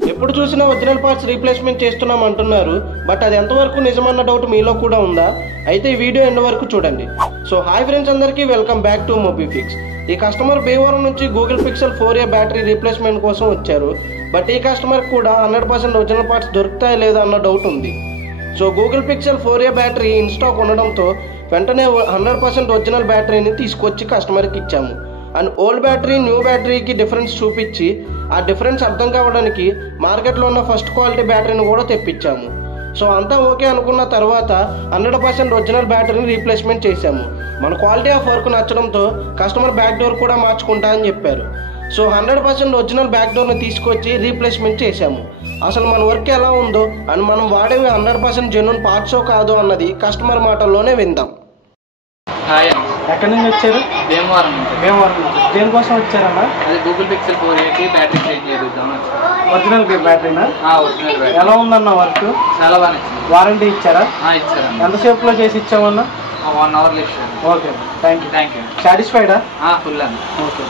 ఎప్పుడు చూసినా original parts replacement చేస్తున్నాం అంటున్నారు, బట్ అది ఎంతవరకు నిజమన్న డౌట్ మీలో కూడా ఉందా? అయితే ఈ వీడియో ఎండ్ వరకు చూడండి. సో హాయ్ ఫ్రెండ్స్ అందరికీ, వెల్కమ్ బ్యాక్ టు మొబీఫిక్స్. ఈ కస్టమర్ భీమవరం నుంచి Google Pixel 4a battery replacement కోసం వచ్చారు. బట్ ఈ కస్టమర్ కూడా 100% ఒరిజినల్ పార్ట్స్ దొరుకుతాయా లేదా అన్న డౌట్ ఉంది. So Google Pixel 4a battery in stock ఉండడంతో వెంటనే 100% ఒరిజినల్ బ్యాటరీని తీసుకొచ్చి కస్టమర్కి ఇచ్చాము. అండ్ ఓల్డ్ బ్యాటరీ న్యూ బ్యాటరీకి డిఫరెన్స్ చూపించి ఆ డిఫరెన్స్ అర్థం కావడానికి మార్కెట్లో ఉన్న ఫస్ట్ క్వాలిటీ బ్యాటరీని కూడా తెప్పించాము. సో అంతా ఓకే అనుకున్న తర్వాత 100% ఒరిజినల్ బ్యాటరీని రీప్లేస్మెంట్ చేశాము. మన క్వాలిటీ ఆఫ్ వర్క్ నచ్చడంతో కస్టమర్ బ్యాక్ డోర్ కూడా మార్చుకుంటా అని చెప్పారు. సో 100% ఒరిజినల్ బ్యాక్ డోర్ని తీసుకొచ్చి రీప్లేస్మెంట్ చేశాము. అసలు మన వర్క్ ఎలా ఉందో అండ్ మనం వాడేవి 100% జెన్యూన్ పార్ట్సో కాదో అన్నది కస్టమర్ మాటల్లోనే విందాం. హాయ్, ఎక్కడి నుంచి వచ్చారు? భీమవరం. దేనికోసం వచ్చారన్నా? అది Google Pixel 4a battery change చేద్దాం. ఒరిజినల్ బ్యాటరీనా? Original battery. ఎలా ఉందన్న వర్క్? చాలా బాగా నచ్చింది. వారంటీ ఇచ్చారా? ఇచ్చారన్న. ఎంతసేపులో చేసి ఇచ్చామన్నా? 1 అవర్లో ఇచ్చారు. Okay, thank you. Thank you. సాటిస్ఫైడా? ఫుల్ అన్న. ఓకే.